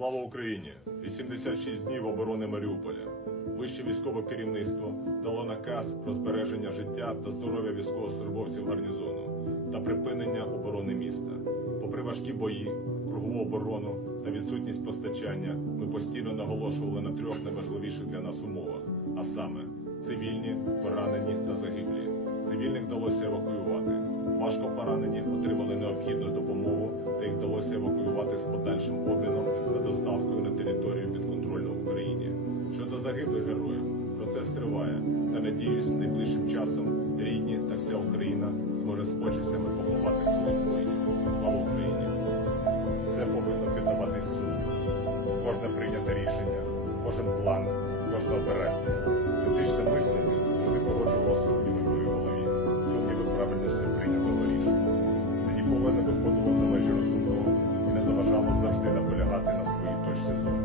Слава Україні! 86 днів оборони Маріуполя. Вище військове керівництво дало наказ про збереження життя та здоров'я військовослужбовців гарнізону та припинення оборони міста. Попри важкі бої, кругову оборону та відсутність постачання, ми постійно наголошували на трьох найважливіших для нас умовах: а саме цивільні, поранені та загиблі. Цивільних вдалося евакуювати. Важко поранені отримали необхідну допомогу та їх вдалося евакуювати з подальшим обміном та доставкою на територію підконтрольну Україні. Щодо загиблих героїв, процес триває та надіюсь, найближчим часом рідні та вся Україна зможе з почестями поховати своїх воїнів. Слава Україні! Все повинно піддаватись суду. Кожне прийняте рішення, кожен план, кожна операція. Критичне мислення merciful.